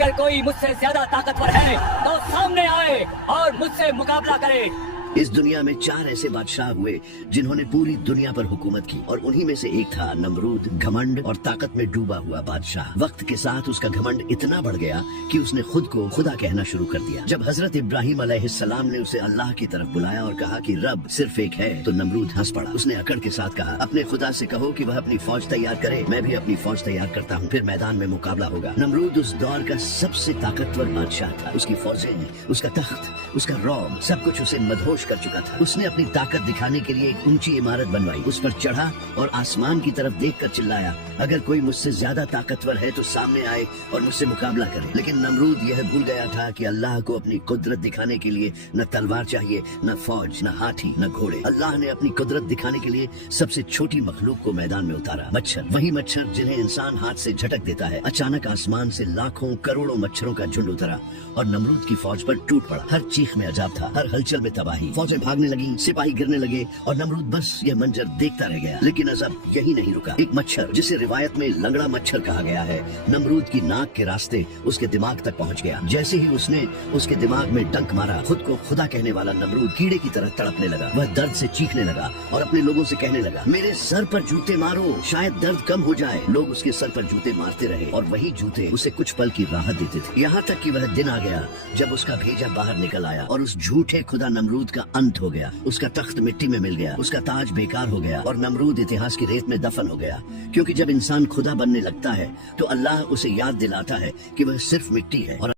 اگر کوئی مجھ سے زیادہ طاقتور ہے تو سامنے آئے اور مجھ سے مقابلہ کرے۔ اس دنیا میں 4 ایسے بادشاہ ہوئے جنہوں نے پوری دنیا پر حکومت کی، اور انہی میں سے ایک تھا نمرود، گھمنڈ اور طاقت میں ڈوبا ہوا بادشاہ۔ وقت کے ساتھ اس کا گھمنڈ اتنا بڑھ گیا کہ اس نے خود کو خدا کہنا شروع کر دیا۔ جب حضرت ابراہیم علیہ السلام نے اسے اللہ کی طرف بلایا اور کہا کہ رب صرف ایک ہے، تو نمرود ہنس پڑا۔ اس نے اکڑ کے ساتھ کہا، اپنے خدا سے کہو کہ وہ اپنی فوج تیار کرے، میں بھی اپنی فوج تیار کرتا ہوں، پھر میدان میں مقابلہ ہوگا۔ نمرود اس دور کا سب سے طاقتور بادشاہ تھا۔ اس کی فوجیں، اس کا تخت، اس کا رعب، سب کچھ اسے مدہوش کر چکا تھا۔ اس نے اپنی طاقت دکھانے کے لیے ایک اونچی عمارت بنوائی، اس پر چڑھا اور آسمان کی طرف دیکھ کر چلایا، اگر کوئی مجھ سے زیادہ طاقتور ہے تو سامنے آئے اور مجھ سے مقابلہ کرے۔ لیکن نمرود یہ بھول گیا تھا کہ اللہ کو اپنی قدرت دکھانے کے لیے نہ تلوار چاہیے، نہ فوج، نہ ہاتھی، نہ گھوڑے۔ اللہ نے اپنی قدرت دکھانے کے لیے سب سے چھوٹی مخلوق کو میدان میں اتارا، مچھر۔ وہی مچھر جنہیں انسان ہاتھ سے جھٹک دیتا ہے۔ اچانک آسمان سے لاکھوں کروڑوں مچھروں کا جھنڈ اترا اور نمرود کی فوج پر ٹوٹ پڑا۔ ہر چیخ میں عذاب تھا، ہر ہلچل میں تباہی، فوجیں بھاگنے لگی، سپاہی گرنے لگے اور نمرود بس یہ منظر دیکھتا رہ گیا۔ لیکن عذاب یہی نہیں رکا۔ ایک مچھر جسے روایت میں لنگڑا مچھر کہا گیا ہے، نمرود کی ناک کے راستے اس کے دماغ تک پہنچ گیا۔ جیسے ہی اس نے اس کے دماغ میں ڈنک مارا، خود کو خدا کہنے والا نمرود کیڑے کی طرح تڑپنے لگا۔ وہ درد سے چیخنے لگا اور اپنے لوگوں سے کہنے لگا، میرے سر پر جوتے مارو، شاید درد کم ہو جائے۔ لوگ اس کے سر پر جوتے مارتے رہے اور وہی جوتے اسے کچھ پل کی راحت دیتے تھے، یہاں تک کہ وہ دن آ گیا جب اس کا بھیجا باہر نکل آیا اور اس جھوٹے خدا نمرود کا انت ہو گیا۔ اس کا تخت مٹی میں مل گیا، اس کا تاج بیکار ہو گیا اور نمرود اتہاس کی ریت میں دفن ہو گیا۔ کیونکہ جب انسان خدا بننے لگتا ہے تو اللہ اسے یاد دلاتا ہے کہ وہ صرف مٹی ہے اور